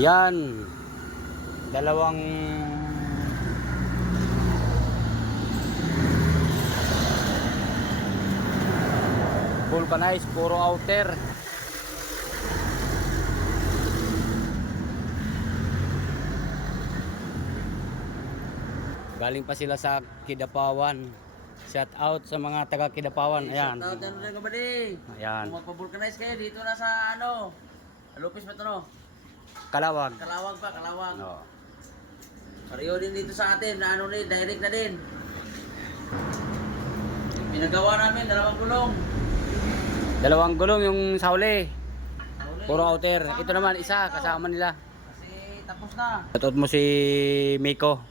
Ayan. Dalawang vulcanized, puro outer. Galing pa sila sa Kidapawan. Shout out sa mga taga Kidapawan. Ayan. Shout out na rin ka ba din? Ayan. Kung magpa-vulcanize kayo dito na sa ano, Lupis ba ito no? Kalawag. Kalawag pa, Kalawag. No. Pareho din dito sa atin, na ano din, direct na din. Pinagawa namin, Dalawang gulong yung sa huli. Huli. Puro outer. Ito naman isa kasama nila. Kasi tapos na. Shoutout mo si Miko.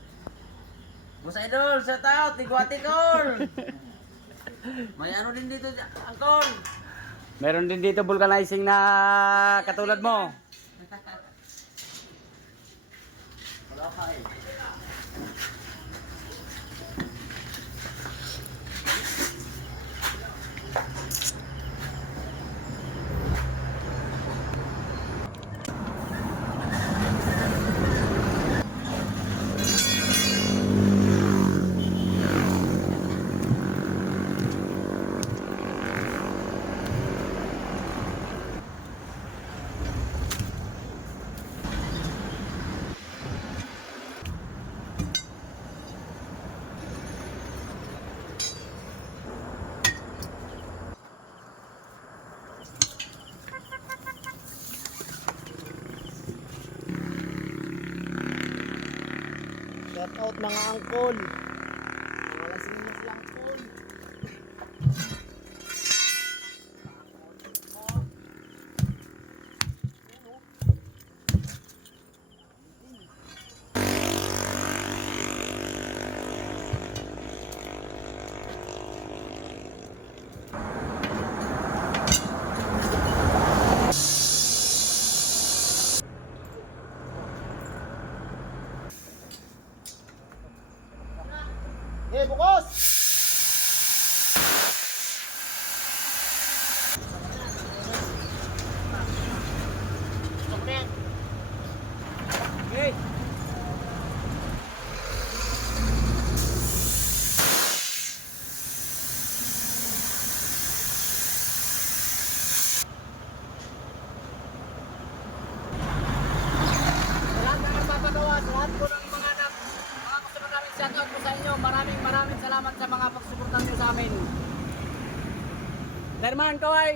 Boss Idol, shout out, Tigwati Call. May ano din dito, Angkol. Meron din dito vulcanizing na katulad mo. Wala ka eh. Shout out mga angkol. Mga lasing na sila angkol. Bukos! Okay. Lahat na nagpapagawa, sa lahat po ng mga customer namin, shout out po sa inyo. Maraming salamat sa mga pagsuportan niyo sa amin. Derman Kawai!